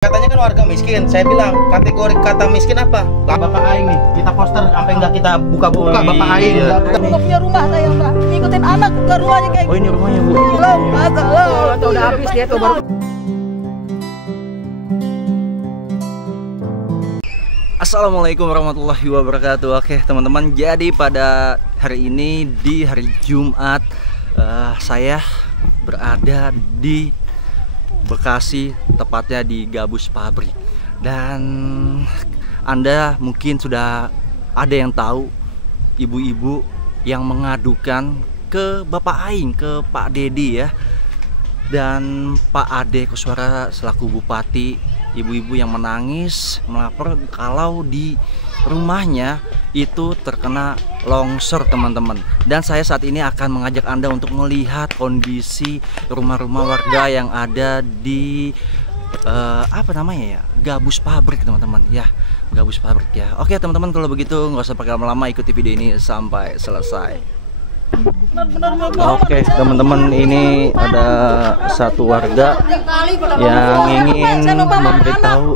Katanya kan warga miskin. Saya bilang kategori kata miskin apa? Lah Bapak Aing nih. Kita poster sampai nggak kita buka-buka Bapak Aing. Nggak punya rumah saya Mbak. Ngikutin anak ke rumahnya kayak Oh ini rumahnya Bu. belum ada. Udah habis dia tuh baru. Assalamualaikum warahmatullahi wabarakatuh. Oke teman-teman, jadi pada hari ini di hari Jumat saya berada di Bekasi, tepatnya di Gabus Pabrik. Dan Anda mungkin sudah ada yang tahu ibu-ibu yang mengadukan ke Bapak Aing, ke Pak Dedi ya, dan Pak Ade Kuswara selaku Bupati. Ibu-ibu yang menangis melapor kalau di rumahnya itu terkena longsor teman-teman. Dan saya saat ini akan mengajak Anda untuk melihat kondisi rumah-rumah warga yang ada di apa namanya ya, Gabus Pabrik teman-teman ya, Gabus Pabrik ya. Oke teman-teman, kalau begitu nggak usah pakai lama-lama, ikuti video ini sampai selesai. Oke teman-teman, ini ada satu warga yang ingin memberitahu.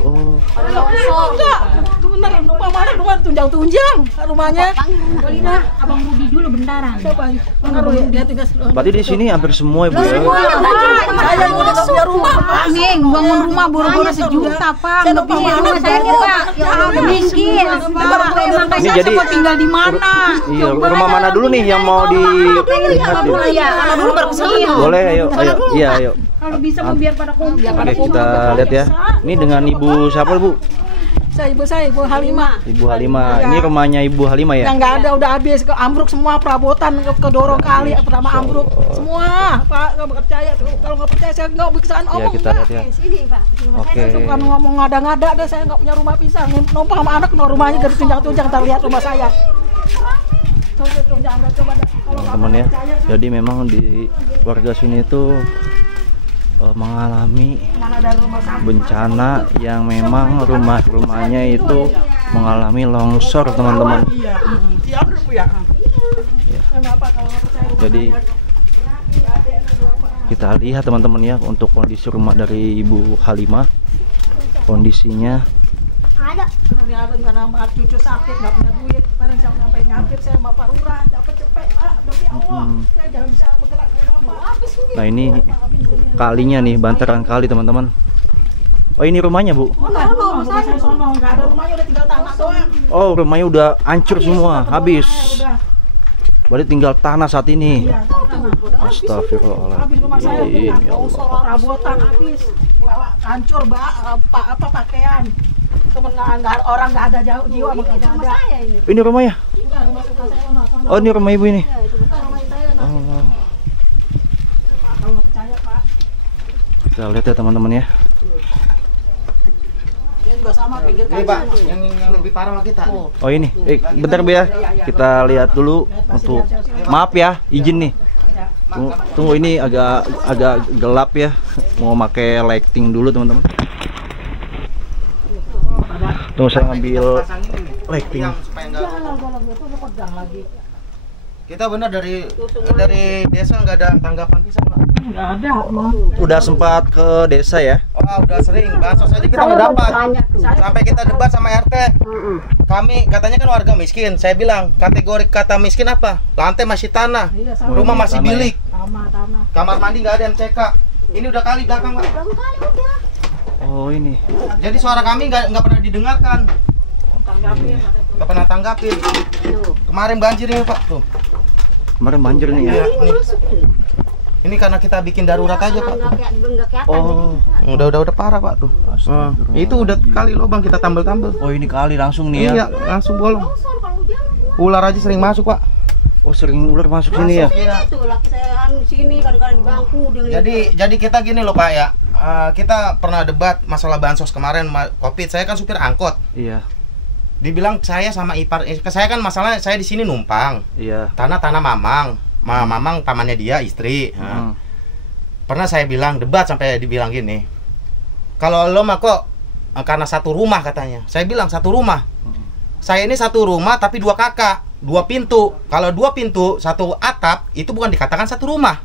Bener, rumah mana rumah tunjang-tunjang rumahnya. Boleh Abang Budi dulu bentaran. Siapa? Pengaruh ya, dia tinggal. Berarti di sini hampir semua ibu ya. Saya yang udah nggak punya rumah. Amin, bangun rumah buru-buru sejuta, Pak. Nggak punya rumah saya Pak. Ya miskin, Pak. Ini jadi tinggal di mana? Iya, rumah mana dulu nih yang mau dilihat? Ya, anak dulu baru kesini. Boleh, ayo, iya, ayo. Kalau bisa biar pada kumpul. Oke, kita lihat ya. Ini dengan Ibu siapa, Bu? Saya Ibu Halimah. Ibu Halimah. Ini rumahnya Ibu Halimah ya? Yang nggak ada udah habis, ke ambruk semua, perabotan kedorong kali pertama ambruk semua. Pak nggak percaya, kalau nggak percaya saya nggak bisa Ya omong. kita lihat ya. Sini, Pak. Oke. Bukan ngomong ngada-ngada deh, saya nggak punya rumah pisang. Numpang sama anak no rumahnya dari tunjang-tunjang, kita lihat rumah saya. Teman-teman ya. Jadi memang di warga sini itu mengalami bencana yang memang rumah-rumahnya itu mengalami longsor teman-teman. Ya. Jadi kita lihat teman-teman ya, untuk kondisi rumah dari Ibu Halimah, kondisinya Ada. Karena cucu sakit, nggak punya duit. Kemarin saya sampai nyapit, saya sama Pak Lurah, cepet-cepet Pak, demi Allah. Saya jangan bisa bergerak ke rumah. Habis ini. Nah ini kalinya nih, bantaran kali teman-teman. Oh ini rumahnya Bu? Saya sono, nggak ada rumahnya, udah tinggal tanah doang. Oh rumahnya udah hancur semua, habis. Berarti tinggal tanah saat ini. Habis rumah saya, Astagfirullahaladzim. Ya longsor, Allah. perabotan habis, hancur apa pakaian. Temen orang nggak ada jiwa, nggak ada. Ini rumahnya? Bukan, rumah suka saya sono. Oh ini rumah ibu ini? Rumah saya, Oh. kalau nggak percaya Pak. Kita lihat ya teman-teman ya. Dia juga sama pinggir Ini Pak, yang lebih parah sama kita. Oh ini, bentar Bu ya. Kita lihat dulu untuk, maaf ya, izin nih. Tunggu ini agak gelap ya. Mau pakai lighting dulu teman-teman. Tunggu saya ngambil lighting. Kita benar dari desa nggak ada tanggapan pisang Pak. nggak ada. Udah sempat ke desa ya? Oh udah sering, bansos aja kita nggak dapat. Sampai kita debat sama RT. Kami katanya kan warga miskin. Saya bilang kategori kata miskin apa? Lantai masih tanah, Iya, sama. rumah masih tanah ya? bilik, Tanah. kamar mandi nggak ada MCK. Ini udah kali belakang Pak. Oh ini. Jadi suara kami nggak pernah didengarkan, Tanggapin. nggak pernah tanggapin. Kemarin banjir ini Pak tuh. Kemarin banjir nih ya? Iya, nih. Ini karena kita bikin darurat aja Pak. Oh. Udah parah Pak tuh. Itu udah kali lubang kita tambel-tambel. Oh ini kali langsung nih ya? Iya, langsung bolong. Ular aja sering masuk Pak. Oh sering ular masuk sini ya? Iya. Itu laki saya sini kadang-kadang di bangku. Jadi kita gini loh Pak ya. Kita pernah debat masalah bansos kemarin Covid. Saya kan supir angkot. Iya. Dibilang saya sama ipar, saya kan masalahnya saya di sini numpang. Iya. Tanah Mamang. Mamang tamannya dia istri. Pernah saya bilang debat sampai dibilang gini. Kalau lo mah kok karena satu rumah katanya. Saya bilang satu rumah. Saya ini satu rumah tapi dua kakak, dua pintu. Kalau dua pintu, satu atap itu bukan dikatakan satu rumah.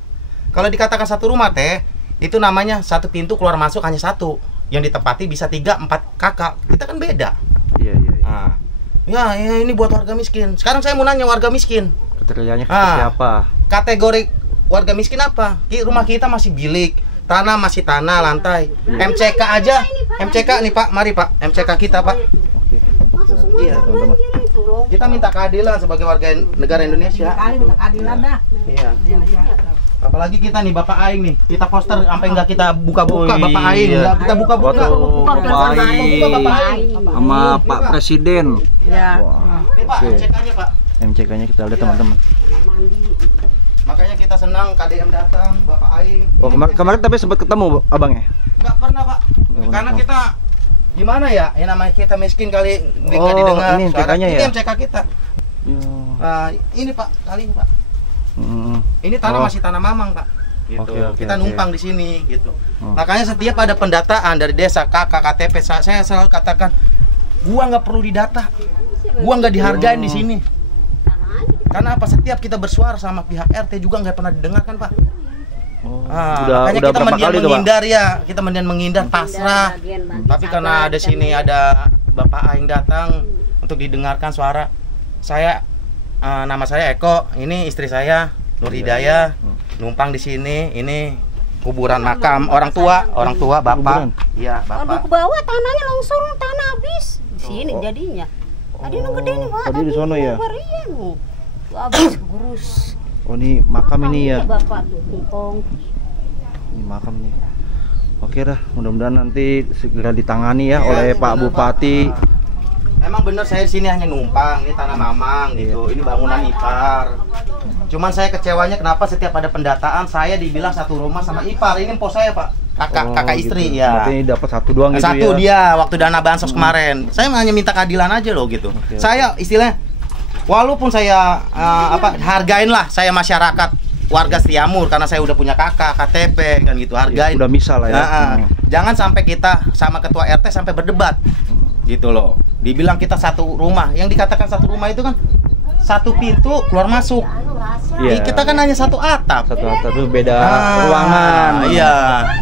Kalau dikatakan satu rumah teh, itu namanya satu pintu keluar masuk hanya satu. yang ditempati bisa 3-4 kakak. Kita kan beda. Iya. Nah, ya ini buat warga miskin. Sekarang saya mau nanya warga miskin. Kriterianya seperti apa? Kategori warga miskin apa? Rumah kita masih bilik, tanah masih tanah, lantai. MCK aja. MCK nih Pak, mari Pak. MCK kita Pak. Iya, teman-teman. Kita minta keadilan sebagai warga negara Indonesia. Kali minta keadilan dah. Iya. Iya. Apalagi kita nih Bapak Aing nih. Kita poster sampai nggak kita buka-buka Oh, Bapak Aing. iya. Nggak kita buka-buka. Bapak Aing. Bapak Aing. Sama Pak Presiden. Ya. Wah. Ini Pak, Oke. MCK-nya Pak. MCK-nya kita lihat teman-teman. Makanya kita senang KDM datang, Bapak Aing. Oh, kemarin tapi sempat ketemu abangnya. Nggak pernah Pak. Nggak Karena pernah. kita gimana ya? Yang namanya kita miskin kali nggak Oh, didengar. ini suara. MCK-nya Ini ya? MCK kita. Iya. Nah, ini Pak, kali ini Pak. Ini tanah Oh. masih tanah Mamang Pak. Gitu. Oke, Kita oke. numpang di sini gitu. Oh. Makanya setiap ada pendataan dari desa, KK, KTP, saya selalu katakan, gua nggak perlu didata, gua nggak dihargain di sini. Karena apa? Setiap kita bersuara sama pihak RT juga nggak pernah didengarkan Pak. Oh, Makanya kita berapa kali tuh, Pak? menghindar ya, kita menghindar pasrah. Tapi karena ada sini ada Bapak Aing datang untuk didengarkan suara. Saya nama saya Eko, ini istri saya Nur Hidayah, numpang di sini. Ini kuburan makam orang tua Bapak. Kuburan? Iya, Kalau Bapak. ke bawah tanahnya longsor, tanah habis. Di sini jadinya. Tadi nu gede nih, Pak. Tadi di sono ya? Iya nu. Tuh habis gurus. Oh, ini makam ini ya. Bapak tuh ngkong. Ini makam nih. Oke dah, mudah-mudahan nanti segera ditangani ya Iya, oleh Pak benar, Bupati. Emang bener saya di sini hanya numpang, ini tanah Mamang gitu. Ini bangunan ipar. Cuman saya kecewanya kenapa setiap ada pendataan saya dibilang satu rumah sama ipar. Ini empos saya, Pak. Kakak Oh, istri gitu. ya. Berarti ini dapat satu doang gitu Satu ya. dia waktu dana bansos kemarin. Saya hanya minta keadilan aja loh gitu. Oke, Saya istilahnya walaupun saya hargain lah saya masyarakat warga Setiamur karena saya udah punya kakak, KTP kan gitu, hargain. Udah misal lah ya. Jangan sampai kita sama ketua RT sampai berdebat. Gitu loh. Dibilang kita satu rumah. Yang dikatakan satu rumah itu kan satu pintu keluar masuk. Iya. Kita kan hanya satu atap. Satu atap itu beda ruangan. Iya.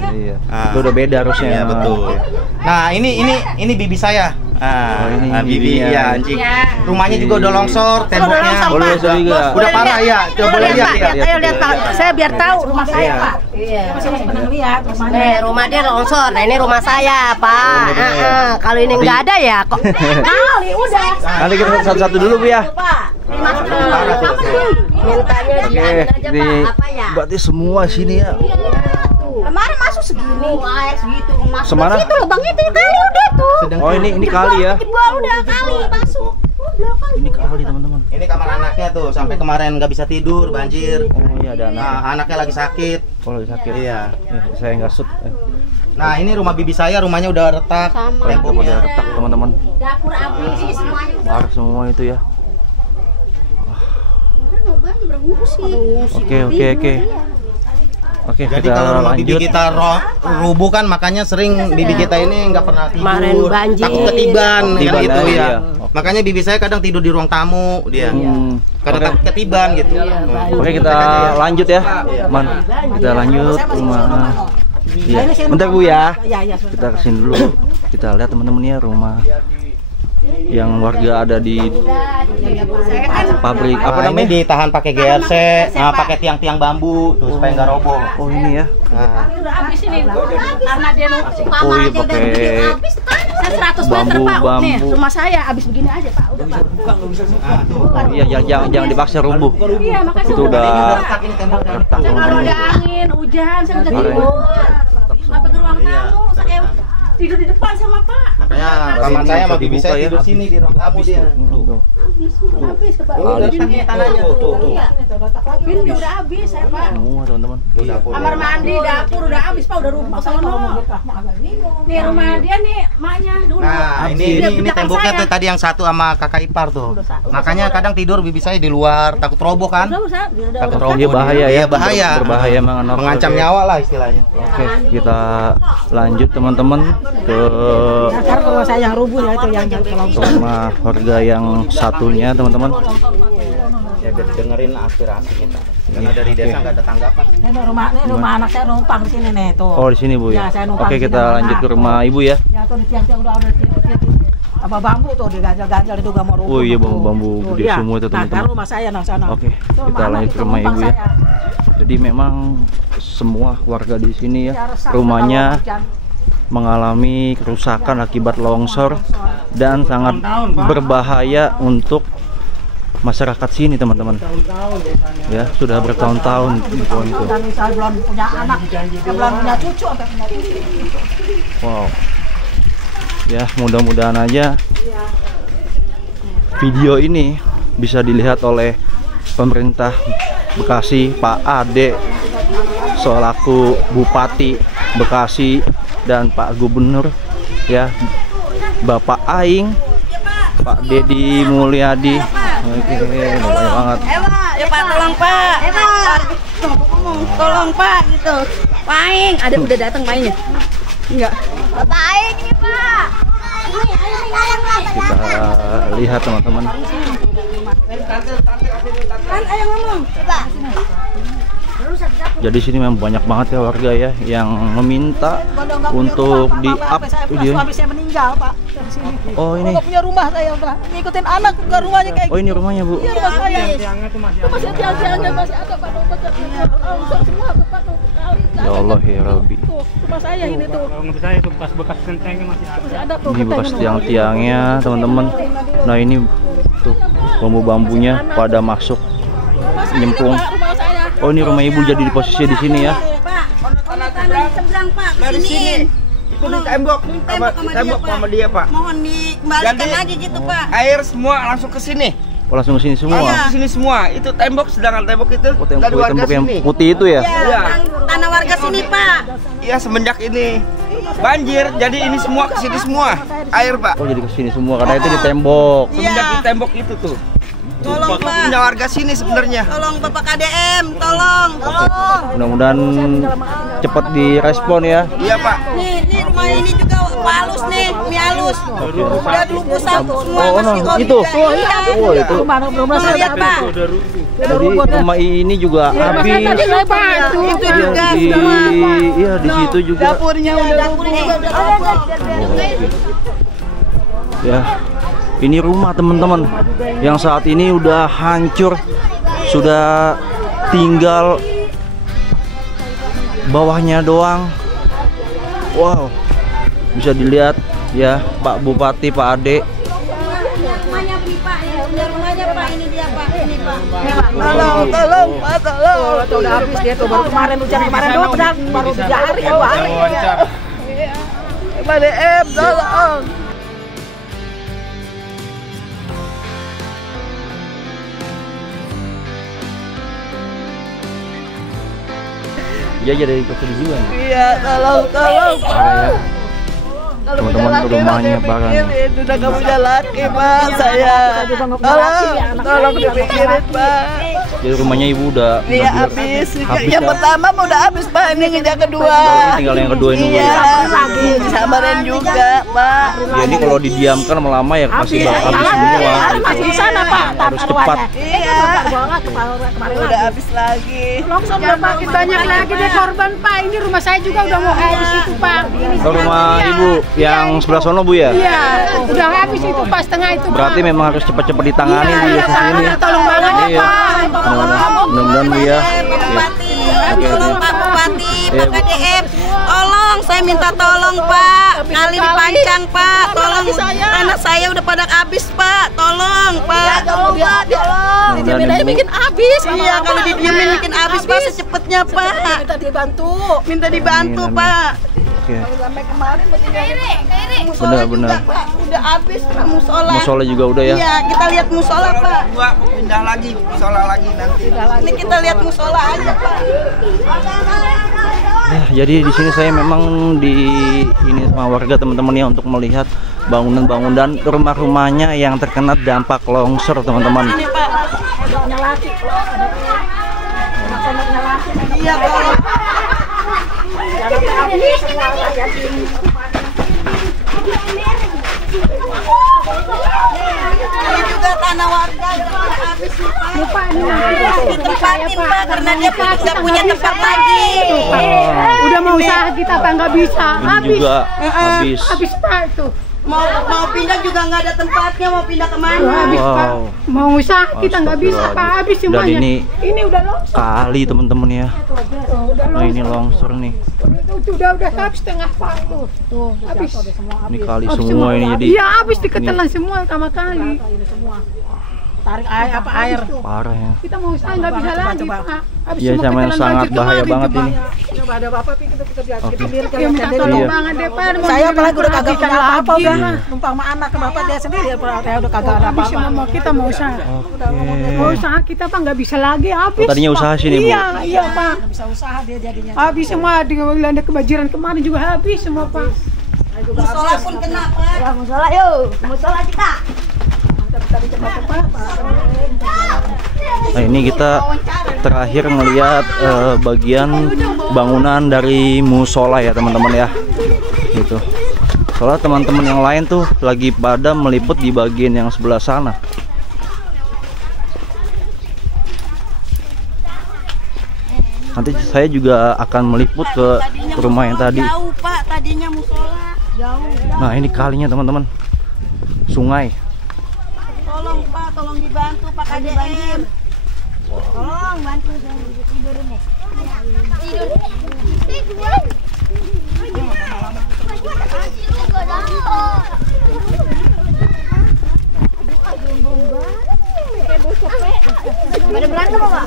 Iya. Ah. Itu udah beda harusnya. Iya betul. Oke. Nah ini bibi saya. Oh, ini Bibi bibinya. ya anjing. Rumahnya juga udah longsor, udah temboknya. longsor, Boleh Pak. juga. Udah parah ya. Coba boleh lihat. Pak, ayo lihat Pak. Saya biar tahu rumah saya, Iya. Pak. Iya. Saya masih pernah lihat rumahnya. Rumah dia longsor. Nah, ini rumah saya, Pak. Kalau ini nggak ada ya kok. Kali udah. Nanti kita satu-satu dulu Bu ya. Pak. Parah tuh. Mintanya Oke, diambil aja, di Pak. Apa ya? berarti semua sini ya. Kemarin masuk segini. Segitu masuk. Semana? Situ lubangnya itu kali udah tuh. Oh, ini kali ya. Dibuang udah kali masuk. Oh, belakang. Ini kali teman-teman. Ini kamar anaknya tuh sampai kemarin nggak bisa tidur, banjir. Oh iya ada anak. Nah, anaknya lagi sakit. Kalau sakit. Iya. Saya nggak sut. Nah, ini rumah bibi saya, rumahnya udah retak. Sama. Tembok udah retak teman-teman. Dapur habis semuanya udah. Parah semua itu ya. Lubang berfungsi. Oke. Oke, Jadi kita kalau rumah lanjut. bibi kita rubuh kan makanya sering bibi kita ini nggak pernah tidur. Kemarin banjir. Takut ketiban kan Ketiban, gitu iya. ya. Makanya bibi saya kadang tidur di ruang tamu dia. Karena Oke. takut ketiban gitu. Oke, kita lanjut ya. Man, kita lanjut rumah. Iya. Bentar Bu ya. Iya. Kita kesini dulu. Kita lihat teman-teman ya rumah yang warga ada di pabrik apa Apa namanya namanya? ditahan pakai GRC, pakai tiang-tiang bambu tuh supaya nggak roboh. Oh ini ya. Nah, Udah habis ini. Karena dia Oh iya pakai saya 100 meter Bambu, Pak. Nih, bambu. rumah saya habis begini aja Pak. Udah Pak. iya jangan dipaksa rubuh. Iya, makanya Itu udah retak ini temboknya. retak Kalau teman-teman. ada angin, hujan, saya udah Parah ya. tidur. Sampai ke ruang tamu, saya tidur di depan sama Pak. Makanya paman saya sama bibi saya Dibuka ya. tidur sini di ruang tamu dia. Tuh. Habis ke Pak. Kali. Ini Tanahnya tuh. Ini udah habis saya Pak. Semua teman-teman. Kamar mandi, dapur udah habis Pak, udah rubuh sono. Nih rumah dia nih, maknya dulu. Nah, Dia ini belakang temboknya saya. tuh tadi yang satu sama kakak ipar tuh. Makanya kadang tidur bibi saya di luar, takut roboh kan? Takut roboh. Iya bahaya ya. Iya, bahaya. Berbahaya mengenai Mengancam nyawa lah istilahnya. Oke, kita lanjut teman-teman ke Sekarang ke rumah saya yang rubuh ya itu yang longsor. rumah warga yang satunya teman-teman. Ya biar dengerin aspirasi kita. Karena dari Oke. desa nggak ada tanggapan. Ini rumah anak saya numpang di sini nih tuh. Oh, di sini Bu Ya, ya. saya numpang Oke, di kita sini. lanjut ke rumah Ibu ya. Ya tuh di tiang-tiang udah ada tiang-tiang apa bambu tuh diganjal-ganjal itu gak mau rubuh. Oh iya, tuh. bambu-bambu Tuh, gede iya. semua itu, Nah, teman-teman. kan rumah saya nah sana. Oke, Tuh, kita anak lanjut itu ke rumah numpang Ibu ya. saya. Jadi memang semua warga di sini ya, Ya, resah rumahnya kalau hujan. mengalami kerusakan akibat longsor dan sangat berbahaya untuk masyarakat sini, teman-teman. Ya, sudah bertahun-tahun di pohon itu. Dan saya belum punya anak, saya belum punya cucu, sampai punya cucu. Wow. Ya, mudah-mudahan aja video ini bisa dilihat oleh pemerintah Bekasi, Pak Ade selaku Bupati Bekasi dan Pak Gubernur ya, Bapak Aing, Pak Dedi Mulyadi. Oke, banyak banget. Ya Pak, tolong Pak. Tolong Pak gitu. Pak Aing, ada udah datang mainnya. Enggak. Pak Aing ini Pak. Kita lihat teman-teman. Kan ayo ngomong. Jadi sini memang banyak banget ya warga ya yang meminta untuk di-up video. Suami saya meninggal Pak dari sini. Oh, ini. Nggak punya rumah saya udah ngikutin anak ke rumahnya kayak Oh, ini rumahnya Bu. Iya, rumah saya. Itu masih tiang-tiangnya masih ada Pak, bekas semua Pak kali. Ya Allah ya Rabbi. Tuh, rumah saya ini tuh. Kalau menurut saya itu bekas gentengnya masih ada. Masih ada tuh. Ini bekas gentengnya. tiang-tiangnya teman-teman. Nah, ini tuh bambu-bambunya pada masuk Masih nyemplung. ini, Pak, rumah saya. Oh, ini rumah Ibu jadi di posisi di sini ya. Pak, tanah di seberang Pak, Dari sini. Itu di tembok sama dia, Pak. Mohon dikembalikan Jadi- lagi gitu Pak. Air semua langsung ke sini. Oh, langsung ke sini semua. Langsung ke sini semua. Itu tembok, sedangkan tembok itu Oh, dari warga tembok yang sini. putih itu ya. Iya. Tanah warga sini Pak. Iya, semenjak ini banjir, jadi ini semua ke sini semua. Air, Pak. Oh, jadi ke sini semua karena itu di tembok. Semenjak di tembok itu tuh. Tolong Pak. Punya warga sini sebenarnya. Tolong Bapak KDM, tolong. Mudah-mudahan cepat direspon ya. Iya, Pak. Nih rumah ini juga halus nih, mie halus. Udah dulu pusat semua Oh, masih no, kopi itu. juga. Iya. Oh, itu. Rumah Tuh, lihat Pak. Jadi rumah ini juga habis. Tadi lebar itu. Itu Iya, juga di semua. iya di situ juga. Dapurnya udah roboh. Ya, ini rumah teman-teman yang saat ini udah hancur, sudah tinggal bawahnya doang. Wow, bisa dilihat ya Pak Bupati, Pak Ade. Rumahnya beli Pak, ya. Rumahnya Pak, ini dia Pak, ini Pak. Tolong Pak, tolong. Tuh, udah habis dia tuh baru kemarin hujan kemarin doang baru 3 hari 2 hari. Pak DM, tolong. Dia jadi kesini juga nih. Iya, tolong. Parah ya. Teman-teman rumahnya parah nih. Itu udah gak punya laki Pak, saya. Tolong dipikirin Pak. Jadi rumahnya Ibu udah Iya bener-bener habis. habis Yang ya. pertama mah udah habis Pak, ini yang kedua. Ini tinggal yang kedua ini Bu. Iya, Ya. lagi disabarin juga Pak. Ya, ini kalau didiamkan lama ya pasti bakal habis semua. Masih di sana Pak, Harus cepat. Iya. Kemarin udah habis lagi. Longsor makin banyak lagi deh korban Pak. Ini rumah saya juga udah mau habis itu Pak. Ke rumah Ibu yang sebelah sono Bu ya. Iya, udah habis itu Pak, setengah itu Pak. Berarti memang harus cepat-cepat ditangani Bu ya sini. Tolong banget ya Iya. Pak. Mudah-mudahan Bu ya. Pak Bupati, Oke, tolong oke. Pak Bupati, Iya, Pak Bu. KDM, tolong saya minta tolong Pak, kali dipancang Pak, tolong anak saya udah pada habis Pak, tolong Pak, tolong Pak, tolong. Mudah-mudahan Ibu bikin habis. Iya kalau didiemin bikin habis Pak secepatnya Pak, Minta dibantu. minta dibantu Amin, amin. Pak. Oke. Sampai kemarin Benar, benar. Pak, udah habis musola. Musola juga udah ya. Iya kita lihat musola Pak. Dua mau pindah lagi, sholat lagi nanti. Ini kita lihat musola aja Pak. Ya, jadi di sini saya memang di ini sama warga teman-teman ya untuk melihat bangunan-bangunan rumah-rumahnya yang terkena dampak longsor teman-teman. Ini Pak. Nyelati. Iya kalau ini juga tanah warga udah pada habis Lupa ini Ditempatin Pak, karena dia nggak punya tempat lagi. udah mau usaha kita Pak nggak bisa. Ini Habis. juga habis. Habis Pak tuh. Mau pindah juga nggak ada tempatnya, mau pindah kemana? Habis Pak. Mau usaha kita nggak bisa Pak. Habis Dan semuanya. ini udah longsor. kali teman-teman ya. Nah ini longsor nih. Udah habis setengah Pak tuh. Tuh habis. Ini kali semua ini jadi. Iya habis diketelan semua sama kali. Tarik air Parah ya. Kita mau usaha nggak bisa lagi Pak. Habis Iya semua sama yang ketelan sangat banjir bahaya kemarin banget coba. ini. coba ada apa-apa kita lihat Oke. kita lihat Ya minta tolong banget deh Pak. saya apalagi udah kagak punya apa-apa lagi. udah numpang sama anak ke bapak dia sendiri ya udah kagak ada Habis apa-apa semua kita mau usaha. Oke. Mau usaha kita Pak nggak bisa lagi habis. Oh, tadinya Pak. usaha sini, Bu? Iya Pak. bisa usaha dia jadinya Habis semua di dilanda kebanjiran kemarin juga habis semua Pak. Musola pun kena Pak. Ya musola yuk, musola kita. Nah ini kita terakhir melihat bagian bangunan dari musola ya teman-teman ya. Gitu. Soalnya teman-teman yang lain tuh lagi pada meliput di bagian yang sebelah sana. Nanti saya juga akan meliput ke rumah yang tadi. Jauh Pak, tadinya musola. Jauh. Nah ini kalinya teman-teman, sungai. Tolong Pak, tolong dibantu Pak KDM. Tolong bantu tidur ini. Pada berantem apa?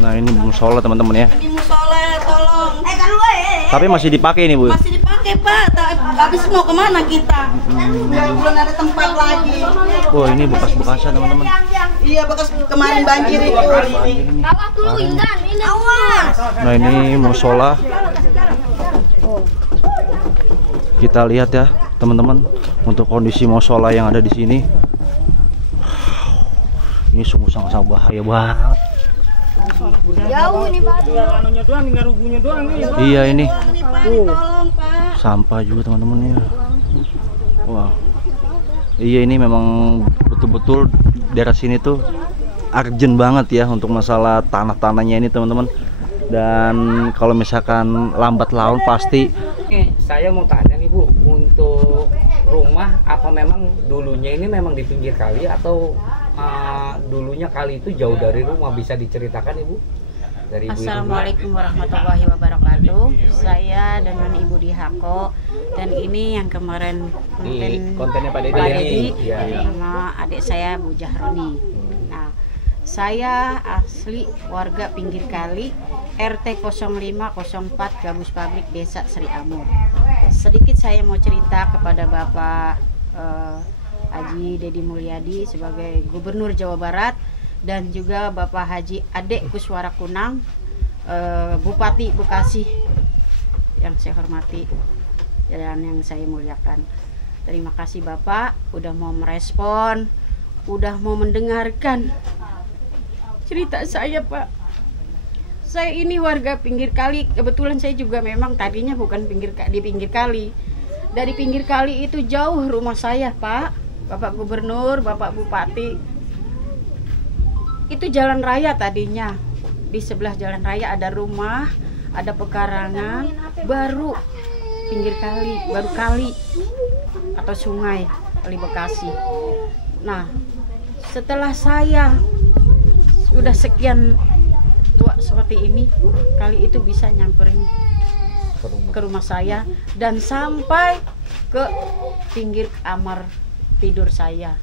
Nah ini musola teman-teman ya. Di musola, tolong. Tapi masih dipakai nih Bu. Masih dipakai Pak, habis mau kemana kita? Belum ada tempat lagi. Wah ini bekas-bekasnya teman-teman. Iya, bekas kemarin banjir itu. Awas. Nah ini musola. Kita lihat ya teman-teman untuk kondisi musola yang ada di sini. Ini sungguh sangat bahaya banget. Jauh nih Pak. Anunya doang, tinggal rubuhnya doang nih. Iya ini Tolong Pak. sampah juga teman-teman ya. Wah. Iya ini memang betul-betul daerah sini tuh urgent banget ya untuk masalah tanah-tanahnya ini teman-teman. Dan kalau misalkan lambat laun pasti. Oke, saya mau tanya nih Bu, untuk rumah apa memang dulunya ini memang di pinggir kali atau dulunya kali itu jauh dari rumah, bisa diceritakan Ibu? Dari Ibu. Assalamualaikum warahmatullahi wabarakatuh. Saya dengan Ibu Dihako dan ini yang kemarin kontennya Pak Dedi. Pak Dedi Iya. sama adik saya Bu Jahroni. Nah, saya asli warga pinggir kali RT 0504 Gabus Pabrik Desa Sri Amur. Sedikit saya mau cerita kepada Bapak Haji Dedi Mulyadi sebagai Gubernur Jawa Barat dan juga Bapak Haji Adek Kuswara Kunang, Bupati Bekasi yang saya hormati dan yang saya muliakan. Terima kasih Bapak udah mau merespon, udah mau mendengarkan cerita saya Pak. Saya ini warga pinggir kali, kebetulan saya juga memang tadinya bukan di pinggir kali. Dari pinggir kali itu jauh rumah saya Pak, Bapak Gubernur, Bapak Bupati. Itu jalan raya tadinya. Di sebelah jalan raya ada rumah, ada pekarangan, baru pinggir kali, baru kali atau sungai Kali Bekasi. Nah, setelah saya sudah sekian tua seperti ini, kali itu bisa nyamperin ke rumah saya dan sampai ke pinggir kamar tidur saya.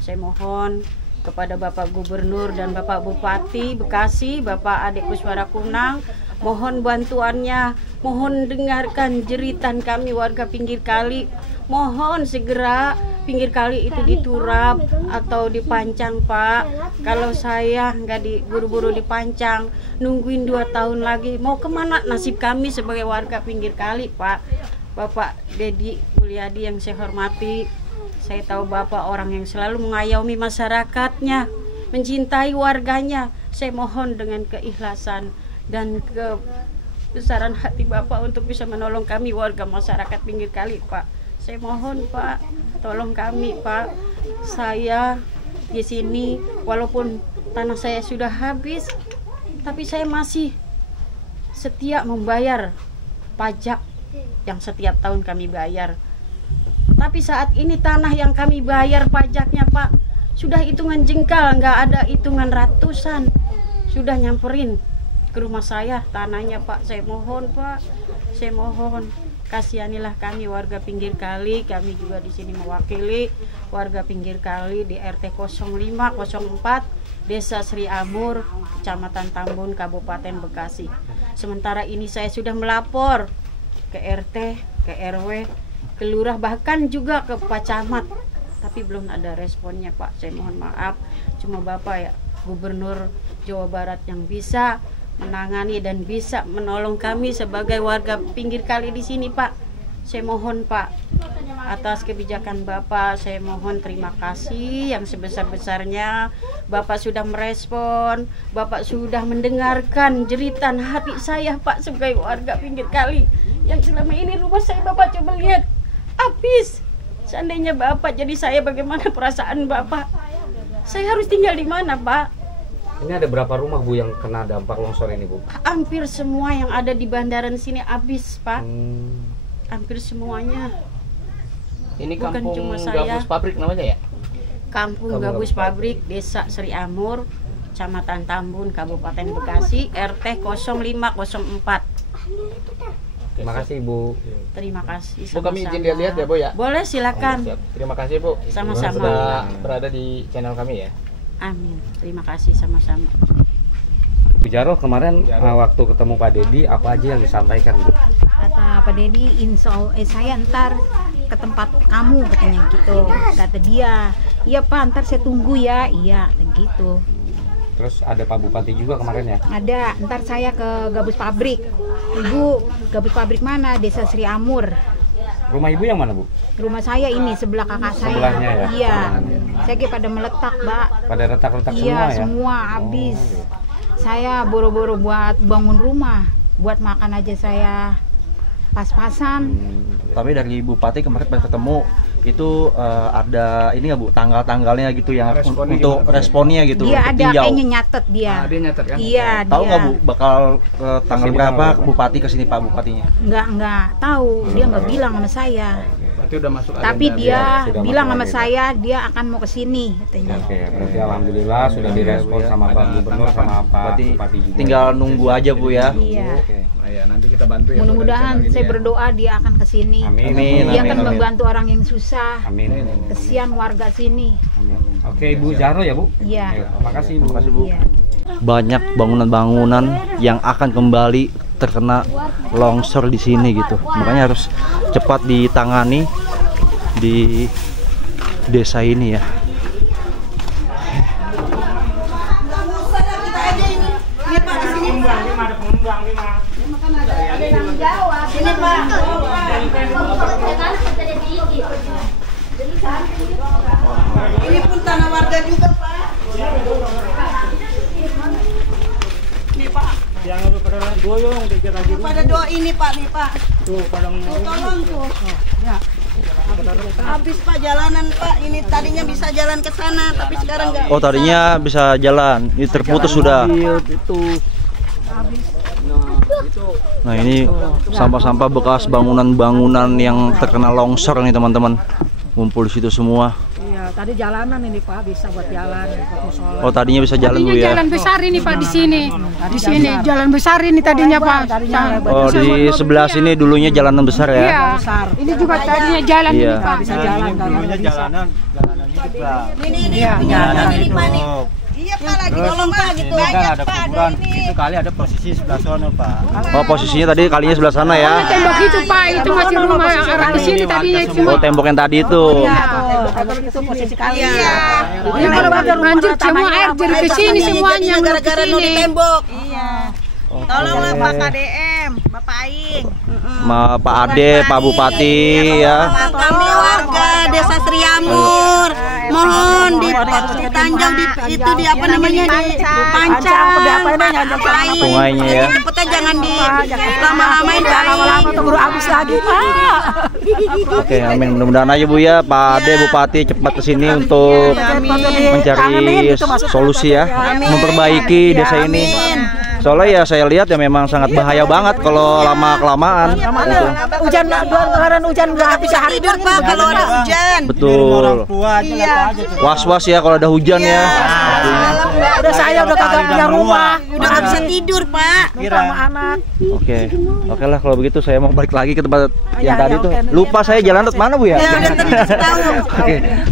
Saya mohon kepada Bapak Gubernur dan Bapak Bupati Bekasi, Bapak Adek Kuswara Kunang, mohon bantuannya, mohon dengarkan jeritan kami warga pinggir kali. Mohon segera pinggir kali itu diturap atau dipancang Pak. Kalau saya nggak buru-buru dipancang, nungguin 2 tahun lagi, mau kemana nasib kami sebagai warga pinggir kali Pak? Bapak Dedi Mulyadi yang saya hormati, saya tahu Bapak orang yang selalu mengayomi masyarakatnya, mencintai warganya. Saya mohon dengan keikhlasan dan kebesaran hati Bapak untuk bisa menolong kami warga masyarakat pinggir kali Pak. Saya mohon Pak, tolong kami Pak. Saya di sini walaupun tanah saya sudah habis, tapi saya masih setia membayar pajak yang setiap tahun kami bayar. Tapi saat ini tanah yang kami bayar pajaknya Pak, sudah hitungan jengkal, nggak ada hitungan ratusan. Sudah nyamperin ke rumah saya tanahnya Pak. Saya mohon Pak, saya mohon kasihanilah kami warga pinggir kali. Kami juga di sini mewakili warga pinggir kali di RT 0504 Desa Sri Amur, Kecamatan Tambun, Kabupaten Bekasi. Sementara ini saya sudah melapor ke RT, ke RW, ke lurah, bahkan juga ke Pak Camat, tapi belum ada responnya Pak. Saya mohon maaf, cuma Bapak ya Gubernur Jawa Barat yang bisa menangani dan bisa menolong kami sebagai warga pinggir kali di sini Pak. Saya mohon Pak, atas kebijakan Bapak saya mohon terima kasih yang sebesar-besarnya. Bapak sudah merespon, Bapak sudah mendengarkan jeritan hati saya Pak sebagai warga pinggir kali yang selama ini rumah saya Bapak coba lihat habis. Seandainya Bapak jadi saya, bagaimana perasaan Bapak? Saya harus tinggal di mana Pak? Ini ada berapa rumah Bu yang kena dampak longsor ini Bu? Hampir semua yang ada di bandaran sini habis Pak. Hampir semuanya. Ini Bukan kampung cuma saya. Gabus Pabrik namanya ya? Kampung Gabus Pabrik, Desa Sri Amur, Kecamatan Tambun, Kabupaten Bekasi, RT 0504. Terima kasih Bu. Terima kasih. Bu, kami izin sama-sama. lihat ya Bu ya? Boleh, silakan. Siap. Terima kasih Bu. Sama-sama. Sudah berada di channel kami ya. Amin. Terima kasih sama-sama. Bu Jaro, kemarin waktu ketemu Pak Dedi apa aja yang disampaikan Bu? Kata Pak Dedi, saya ntar ke tempat kamu katanya gitu. Kata dia, iya Pak, ntar saya tunggu ya. Iya, gitu. Terus ada Pak Bupati juga kemarin ya? Ada, ntar saya ke Gabus Pabrik. Ibu, Gabus Pabrik mana? Desa Sri Amur. Rumah Ibu yang mana Bu? Rumah saya ini sebelah kakak saya. Sebelahnya ya? Iya. Saya kayak pada meletak, Mbak. Pada retak-retak Iya, semua ya? semua habis. Saya boro-boro buat bangun rumah, buat makan aja saya pas-pasan. Tapi dari Bupati kemarin pas ketemu itu ada ini nggak Bu, tanggal-tanggalnya gitu yang Responnya untuk gimana? responnya gitu. Dia ada tinjau. kayaknya nyatet dia. Dia nyatet kan? Iya, Tahu dia. nggak Bu bakal tanggal Kesini berapa tanggal Bupati kesini Pak Bupatinya? Nggak tahu. Dia nggak bilang sama saya. Berarti udah masuk Tapi agenda dia sudah bilang masuk sama agenda. saya dia akan mau ke sini katanya. Oke, berarti alhamdulillah sudah direspon sama Pak Gubernur sama Pak Berarti Bupati juga. tinggal nunggu aja Bu ya. Iya. Oke. Nah, ya, nanti kita bantu ya Bu, dari Mudah-mudahan channel ini saya ya. berdoa dia akan ke sini. Amin. Dia Amin, akan amin. membantu orang yang susah. Amin. Kesian warga sini. Amin. Oke, Ibu Jaro ya Bu? Iya. Ayo, makasih Bu. Iya. Banyak bangunan-bangunan yang akan kembali terkena longsor di sini gitu. Makanya harus cepat ditangani di desa ini ya. Ini pun tanah warga juga, Pak. Nih, Pak. Yang pada goyong dikit lagi. Pada doa ini, Pak, nih, Pak. Tuh, padang Tuh, tolong tuh. Ya. Habis Pak jalanan Pak, ini tadinya bisa jalan ke sana, tapi sekarang nggak. Oh, tadinya bisa jalan, ini terputus sudah. itu. Nah, ini sampah-sampah bekas bangunan-bangunan yang terkena longsor nih teman-teman. Ngumpul di situ semua. Iya, tadi jalanan ini Pak, bisa buat jalan, buat musola. Oh, tadinya bisa jalan Bu Tadinya ya. jalan besar ini Pak di sini. Di sini jalan besar ini tadinya Pak. Oh, di sebelah sini dulunya jalanan besar ya. Iya. Ini juga tadinya jalan Iya. ini Pak. Bisa jalan Dulunya jalanan hidup lah. Ini jalan ini Pak nih. Iya Pak, lagi tolong Pak gitu. Kan Banyak ada Pak kuburan. ada ini. Itu kali ada posisi sebelah sana, Pak. Oh, posisinya tadi kalinya sebelah sana ya. Tembok itu Pak, itu masih rumah yang arah ke sini tadinya itu. Oh, tembok yang tadi itu. Kalau itu posisi kali. Iya. Ini kalau banjir semua air jadi ke sini semuanya menuju ke gara-gara no sini. ditembok. Iya. Tolonglah Pak KDM, Bapak Aing. Pak Ade, Pak Bupati ya. Kami warga Desa Sri Amur mohon ditanjau itu di apa namanya di pancang Sungainya ya. cepetnya jangan di lama-lamain Pak Aing. keburu habis lagi, Pak. Oke, amin. Mudah-mudahan aja Bu ya, Pak Ade Bupati cepat kesini untuk mencari solusi ya, memperbaiki desa ini. Soalnya ya saya lihat ya memang sangat bahaya banget kalau lama kelamaan. Gitu. Hujan nggak bisa hari tidur Pak kalau ada hujan. Betul. Was-was ya kalau ada hujan ya. Udah saya udah kagak punya rumah, Udah nggak bisa tidur Pak. sama anak. Oke lah kalau begitu saya mau balik lagi ke tempat yang tadi tuh. Lupa saya jalan ke mana Bu ya?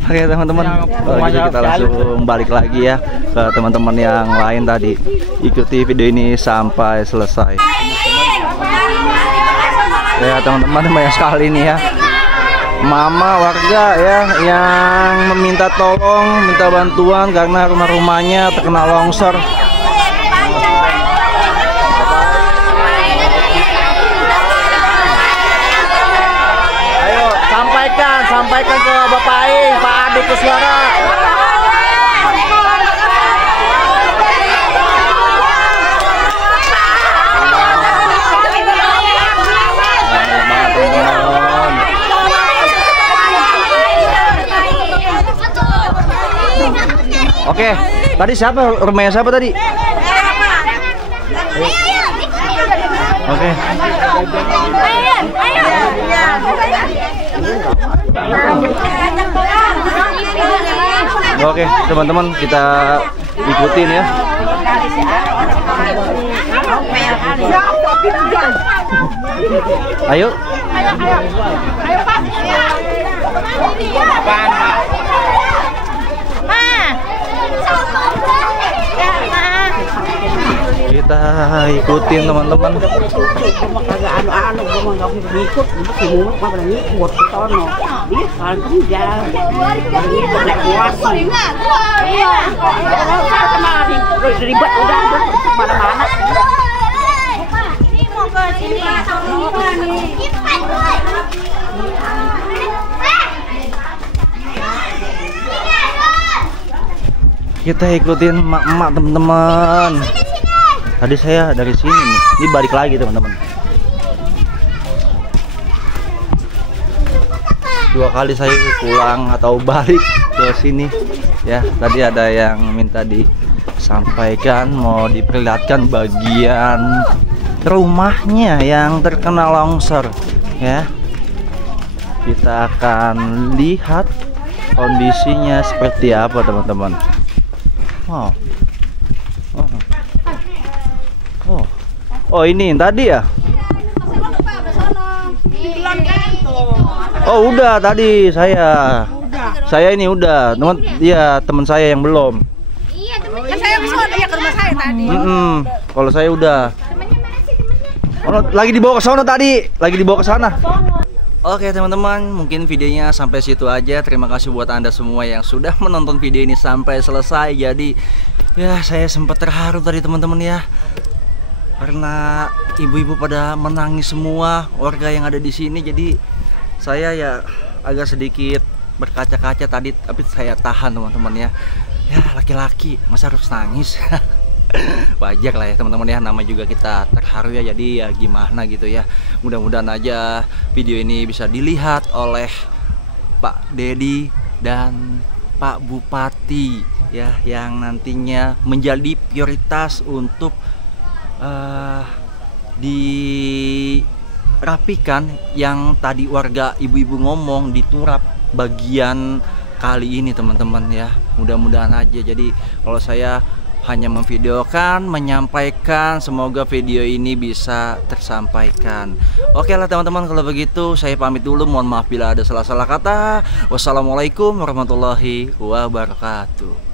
Oke teman-teman. Kalau gitu kita langsung balik lagi ya ke teman-teman yang lain tadi. Ikuti video ini sampai selesai. Ya teman-teman, banyak sekali nih ya mama warga ya yang meminta tolong, minta bantuan karena rumah-rumahnya terkena longsor. Ayo sampaikan ke Bapak Aing, Pak Ade Kuswara. Oke, tadi siapa? Rumahnya siapa tadi? Oke. Oke, teman-teman kita ikutin ya. Ayo. Kita ikutin teman-teman. Kita ikutin emak-emak teman-teman. Tadi saya dari sini nih, ini balik lagi teman-teman. 2 kali saya pulang atau balik ke sini. Ya, tadi ada yang minta disampaikan, mau diperlihatkan bagian rumahnya yang terkena longsor. Ya, kita akan lihat kondisinya seperti apa teman-teman. Oh ini tadi ya? Oh udah tadi saya. Saya ini udah. Teman saya yang belum. Iya, teman saya ke rumah saya tadi. Kalau saya udah. Oh, lagi dibawa ke sana tadi. Lagi dibawa ke sana. Oke teman-teman, mungkin videonya sampai situ aja. Terima kasih buat Anda semua yang sudah menonton video ini sampai selesai. Jadi ya saya sempat terharu tadi teman-teman ya, karena ibu-ibu pada menangis semua warga yang ada di sini. Jadi saya ya agak sedikit berkaca-kaca tadi, tapi saya tahan teman-teman ya. Ya laki-laki masa harus nangis. Wajar lah ya teman-teman ya, nama juga kita terharu ya, jadi ya gimana gitu ya. Mudah-mudahan aja video ini bisa dilihat oleh Pak Dedi dan Pak Bupati ya, yang nantinya menjadi prioritas untuk dirapikan yang tadi warga ibu-ibu ngomong diturap bagian kali ini teman-teman ya. Mudah-mudahan aja. Jadi kalau saya hanya memvideokan, menyampaikan, semoga video ini bisa tersampaikan. Oke lah teman-teman, kalau begitu saya pamit dulu. Mohon maaf bila ada salah-salah kata. Wassalamualaikum warahmatullahi wabarakatuh.